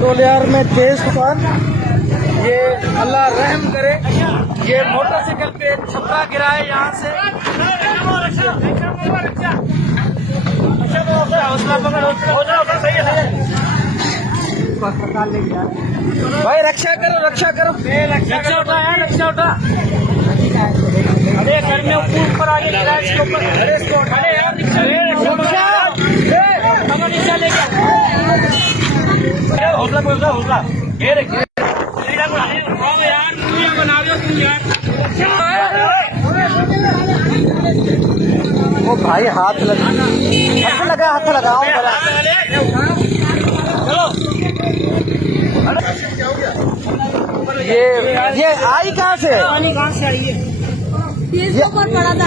डोलियार में तेज तूफान, ये अल्लाह रहम करे। ये मोटरसाइकिल पे छपरा गिरा है यहाँ से। भाई रक्षा करो, रक्षा करो, रक्षा उठा है, रक्षा उठा। अरे घर में ऊपर आगे गिरा है इसके ऊपर। अरे इसको उठाए यार, रिक्शा ले गया। हौसला हौसला हौसला, ओ भाई हाथ लगा, हाथ लगाओ ये आई कहाँ से? पानी कहाँ से आई है? ये ऊपर पड़ा था।